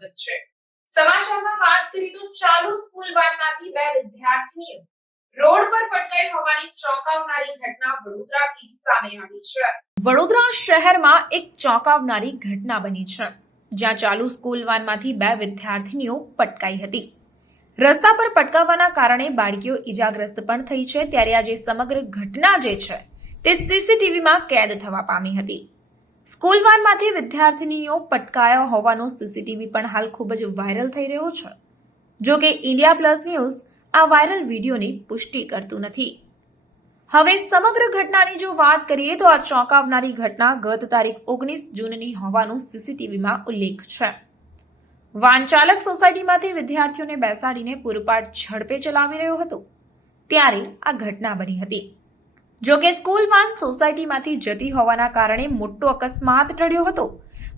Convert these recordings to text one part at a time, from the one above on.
છે. સમાચારમાં વાત કરી તો ચાલુ સ્કૂલ વાનમાંથી બે વિદ્યાર્થીનીઓ રોડ પર પટકાઈ હોવાની ચોંકાવનારી ઘટના વડોદરાથી સામે આવી છે. વડોદરા શહેરમાં એક ચોંકાવનારી ઘટના બની છે. જ્યાં ચાલુ સ્કૂલ વાનમાંથી બે વિદ્યાર્થીનીઓ પટકાઈ હતી. રસ્તા પર પટકાવવાના કારણે બાળકીઓ ઈજાગ્રસ્ત પણ થઈ છે. ત્યારે આજે સમગ્ર ઘટના જે છે તે સીસીટીવીમાં કેદ થવા પામી હતી. સ્કૂલ વાનમાંથી વિદ્યાર્થીનીઓ પટકાયા હોવાનો સીસીટીવી પણ હાલ ખૂબ જ વાયરલ થઈ રહ્યો છે. જો કે ઇન્ડિયા પ્લસ ન્યૂઝ આ વાયરલ વિડીયોની પુષ્ટિ કરતું નથી. હવે સમગ્ર ઘટનાની જો વાત કરીએ તો આ ચોંકાવનારી ઘટના ગત તારીખ ઓગણીસ જૂનની હોવાનું સીસીટીવીમાં ઉલ્લેખ છે. વાન ચાલક સોસાયટીમાંથી વિદ્યાર્થીઓને બેસાડીને પૂરપાટ ઝડપે ચલાવી રહ્યો હતો. ત્યારે આ ઘટના બની હતી. જો કે સ્કૂલ વાન સોસાયટીમાંથી જતી હોવાના કારણે મોટો અકસ્માત ટળ્યો હતો.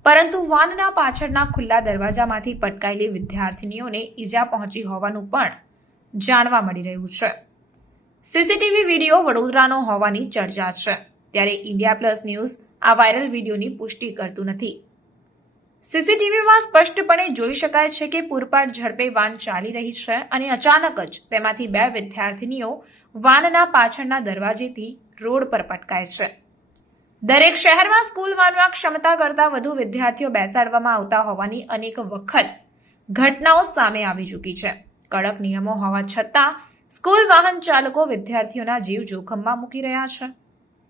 પરંતુ વાનના પાછળના ખુલ્લા દરવાજામાંથી પટકાયેલી વિદ્યાર્થીનીઓને ઈજા પહોંચી હોવાનું પણ જાણવા મળી રહ્યું છે. સીસીટીવી વીડિયો વડોદરાનો હોવાની ચર્ચા છે. ત્યારે ઇન્ડિયા પ્લસ ન્યૂઝ આ વાયરલ વિડીયોની પુષ્ટિ કરતું નથી. સીસીટીવીમાં સ્પષ્ટપણે જોઈ શકાય છે કે પૂરપાટ ઝડપે વાન ચાલી રહી છે અને અચાનક જ તેમાંથી બે વિદ્યાર્થીનીઓ વાનના પાછળના દરવાજેથી રોડ પર પટકાય છે. દરેક શહેરમાં સ્કૂલ વાનમાં ક્ષમતા કરતાં વધુ વિદ્યાર્થીઓ બેસાડવામાં આવતા હોવાની અનેક વખત ઘટનાઓ સામે આવી ચૂકી છે. કડક નિયમો હોવા છતાં સ્કૂલ વાહન ચાલકો વિદ્યાર્થીઓના જીવ જોખમમાં મૂકી રહ્યા છે.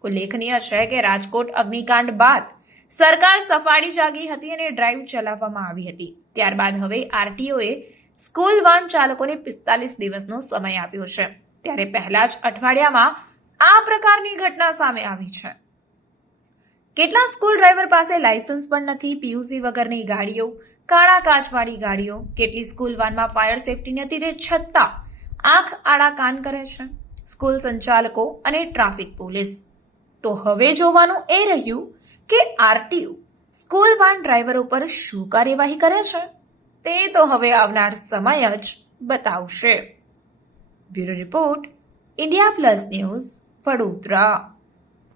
ઉલ્લેખનીય છે કે રાજકોટ અગ્નિકાંડ બાદ સરકાર સફાળી જાગી હતી અને ડ્રાઈવ ચલાવવામાં આવી હતી. ત્યારબાદ હવે આરટીઓએ સ્કૂલ વાહન ચાલકોને પિસ્તાલીસ દિવસનો સમય આપ્યો છે. ત્યારે પહેલા જ અઠવાડિયામાં આ પ્રકારની ઘટના સામે આવી છે. કેટલા સ્કૂલ ડ્રાઈવર પાસે લાયસન્સ પણ નથી, પીયુસી વગરની ગાડીઓ, કાળા કાચવાળી ગાડીઓ કેટલી સ્કૂલ વાનમાં ફાયર સેફટી નથી તે છતાં આંખ આડા કાન કરે છે, સ્કૂલ સંચાલકો અને ટ્રાફિક પોલીસ. તો હવે જોવાનું એ રહ્યું કે આરટીયુ સ્કૂલ વાન ડ્રાઈવરો પર શું કાર્યવાહી કરે છે, તે તો હવે આવનાર સમય જ બતાવશે. Bureau report India plus news Vadodara